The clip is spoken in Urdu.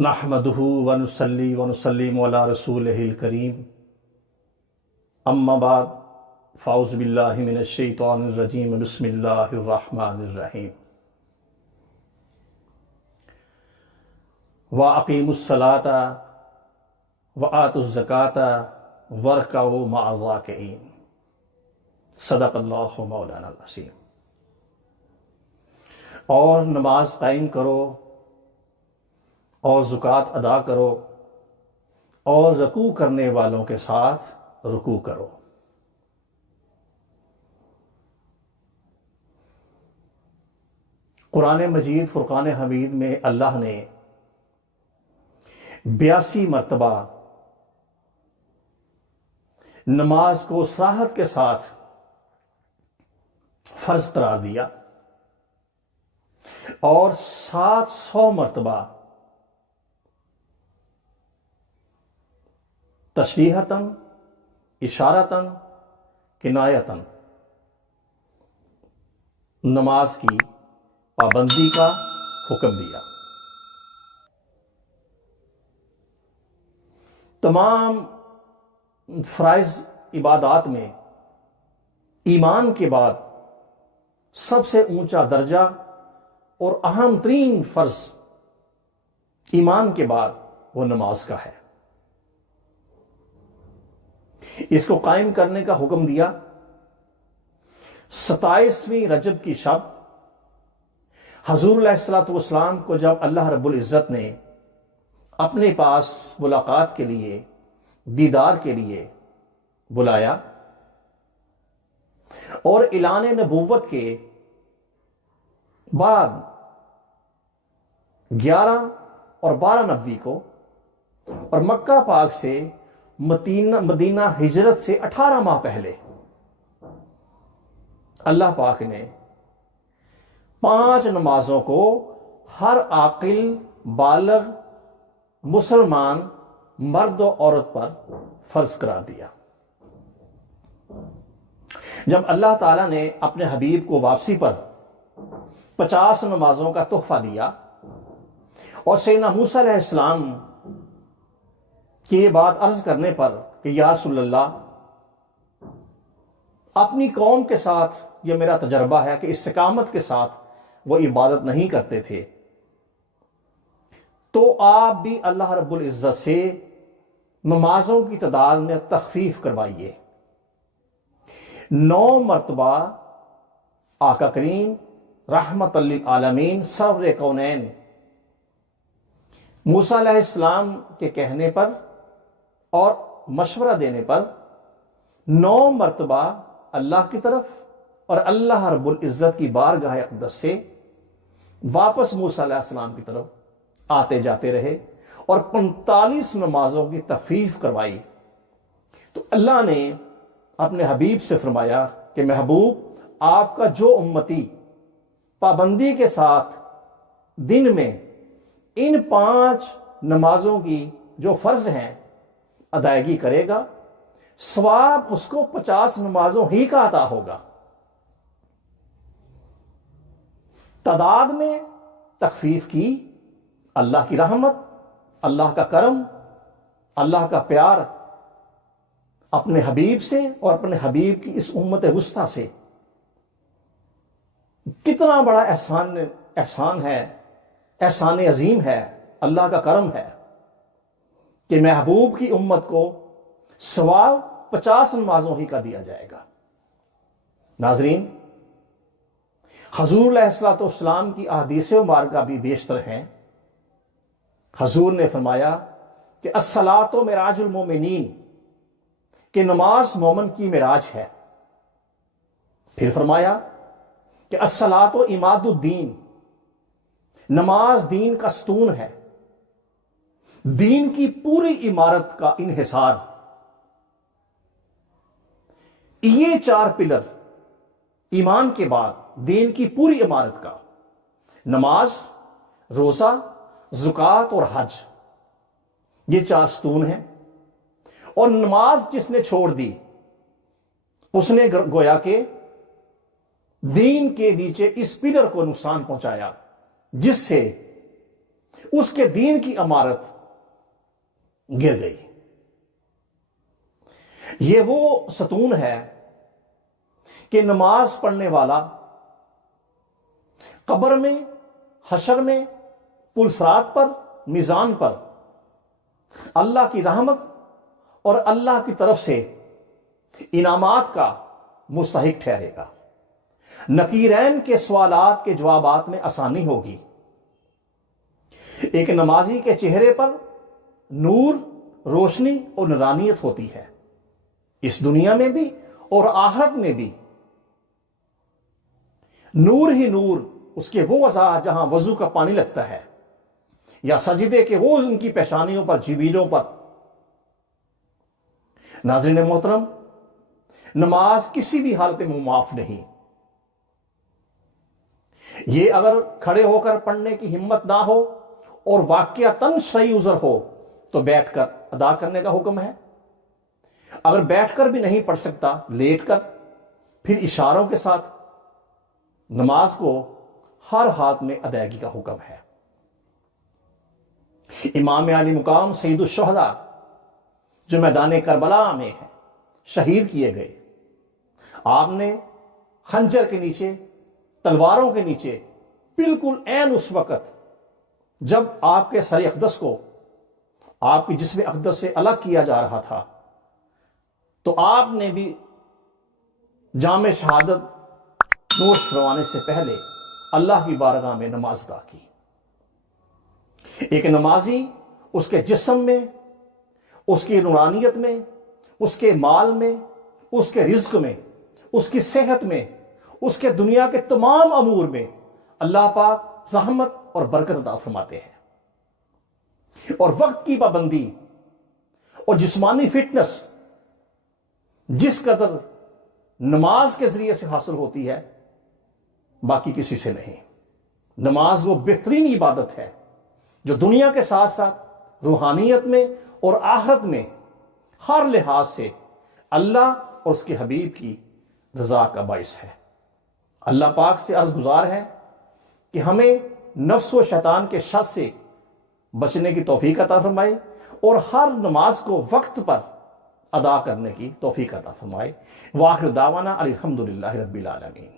نحمدہ ونصلی ونسلم علی رسولہ الکریم اما بعد فاعوذ باللہ من الشیطان الرجیم بسم اللہ الرحمن الرحیم وَأَقِیمُوا الصَّلَاةَ وَآتُوا الزَّکَاةَ وَارْکَعُوا مَعَ الرَّاکِعِینَ صدق اللہ مولانا العظیم۔ اور نماز قائم کرو اور زکوٰۃ ادا کرو اور رکوع کرنے والوں کے ساتھ رکوع کرو۔ قرآن مجید فرقان حمید میں اللہ نے 82 مرتبہ نماز کو صراحت کے ساتھ فرض قرار دیا اور 700 مرتبہ تشریحتاً، اشارتاً، کنایتاً نماز کی پابندی کا حکم دیا۔ تمام فرائض عبادات میں ایمان کے بعد سب سے اونچا درجہ اور اہم ترین فرض ایمان کے بعد وہ نماز کا ہے۔ اس کو قائم کرنے کا حکم دیا 27ویں رجب کی شب حضور علیہ السلام کو جب اللہ رب العزت نے اپنے پاس ملاقات کے لیے، دیدار کے لیے بلایا اور اعلان نبوت کے بعد 11 اور 12 نبوی کو اور مکہ پاک سے مدینہ ہجرت سے 18 ماہ پہلے اللہ پاک نے 5 نمازوں کو ہر عاقل بالغ مسلمان مرد و عورت پر فرض قرار دیا۔ جب اللہ تعالیٰ نے اپنے حبیب کو واپسی پر 50 نمازوں کا تحفہ دیا اور سیدنا موسیٰ علیہ السلام کی یہ بات عرض کرنے پر کہ یا رسول اللہ، اپنی قوم کے ساتھ یہ میرا تجربہ ہے کہ استقامت کے ساتھ وہ عبادت نہیں کرتے تھے، تو آپ بھی اللہ رب العزت سے نمازوں کی تعداد میں تخفیف کروائیے۔ 9 مرتبہ آقا کریم رحمت للعالمین سرور کونین موسیٰ علیہ السلام کے کہنے پر اور مشورہ دینے پر 9 مرتبہ اللہ کی طرف اور اللہ رب العزت کی بارگاہ اقدس سے واپس موسیٰ علیہ السلام کی طرف آتے جاتے رہے اور 45 نمازوں کی تخفیف کروائی۔ تو اللہ نے اپنے حبیب سے فرمایا کہ محبوب، آپ کا جو امتی پابندی کے ساتھ دن میں ان 5 نمازوں کی جو فرض ہیں ادائیگی کرے گا، ثواب اس کو 50 نمازوں ہی کا عطا ہوگا۔ تعداد میں تخفیف کی اللہ کی رحمت، اللہ کا کرم، اللہ کا پیار اپنے حبیب سے اور اپنے حبیب کی اس امت وسطیٰ سے۔ کتنا بڑا احسان ہے، احسان عظیم ہے، اللہ کا کرم ہے کہ محبوب کی امت کو ثواب 50 نمازوں ہی کا دیا جائے گا۔ ناظرین، حضور علیہ السلام کی احادیث مبارکہ بھی بیشتر ہیں۔ حضور نے فرمایا کہ الصلاۃ معراج المومنین، کہ نماز مومن کی معراج ہے۔ پھر فرمایا کہ الصلاۃ عماد الدین، نماز دین کا ستون ہے، دین کی پوری عمارت کا انحصار۔ یہ 4 پلر ایمان کے بعد دین کی پوری عمارت کا، نماز، روزہ، زکوٰۃ اور حج، یہ 4 ستون ہیں۔ اور نماز جس نے چھوڑ دی اس نے گویا کہ دین کے نیچے اس پلر کو نقصان پہنچایا، جس سے اس کے دین کی عمارت گر گئی۔ یہ وہ ستون ہے کہ نماز پڑھنے والا قبر میں، حشر میں، پلسرات پر، میزان پر اللہ کی رحمت اور اللہ کی طرف سے انعامات کا مستحق ٹھہرے گا۔ نکیرین کے سوالات کے جوابات میں آسانی ہوگی۔ ایک نمازی کے چہرے پر نور، روشنی اور نورانیت ہوتی ہے، اس دنیا میں بھی اور آخرت میں بھی۔ نور ہی نور اس کے وہ اعضاء جہاں وضو کا پانی لگتا ہے، یا سجدے کے وہ ان کی پیشانیوں پر، جبینوں پر۔ ناظرین محترم، نماز کسی بھی حالت میں معاف نہیں۔ یہ اگر کھڑے ہو کر پڑھنے کی ہمت نہ ہو اور واقعتاً شرعی عذر ہو تو بیٹھ کر ادا کرنے کا حکم ہے۔ اگر بیٹھ کر بھی نہیں پڑھ سکتا، لیٹ کر، پھر اشاروں کے ساتھ نماز کو ہر حالت میں ادائیگی کا حکم ہے۔ امام علی مقام سید الشہداء جو میدان کربلا میں ہیں، شہید کیے گئے، آپ نے خنجر کے نیچے، تلواروں کے نیچے، بالکل عین اس وقت جب آپ کے سر اقدس کو آپ کی جسم اقدس سے الگ کیا جا رہا تھا، تو آپ نے بھی جام شہادت نوش کروانے سے پہلے اللہ کی بارگاہ میں نماز ادا کی۔ ایک نمازی اس کے جسم میں، اس کی نورانیت میں، اس کے مال میں، اس کے رزق میں، اس کی صحت میں، اس کے دنیا کے تمام امور میں اللہ پاک رحمت اور برکت عطا فرماتے ہیں۔ اور وقت کی پابندی اور جسمانی فٹنس جس قدر نماز کے ذریعے سے حاصل ہوتی ہے، باقی کسی سے نہیں۔ نماز وہ بہترین عبادت ہے جو دنیا کے ساتھ ساتھ روحانیت میں اور آخرت میں ہر لحاظ سے اللہ اور اس کے حبیب کی رضا کا باعث ہے۔ اللہ پاک سے عرض گزار ہے کہ ہمیں نفس و شیطان کے شر سے بچنے کی توفیق عطا فرمائے اور ہر نماز کو وقت پر ادا کرنے کی توفیق عطا فرمائے۔ وآخر دعوانا الحمدللہ رب العالمین۔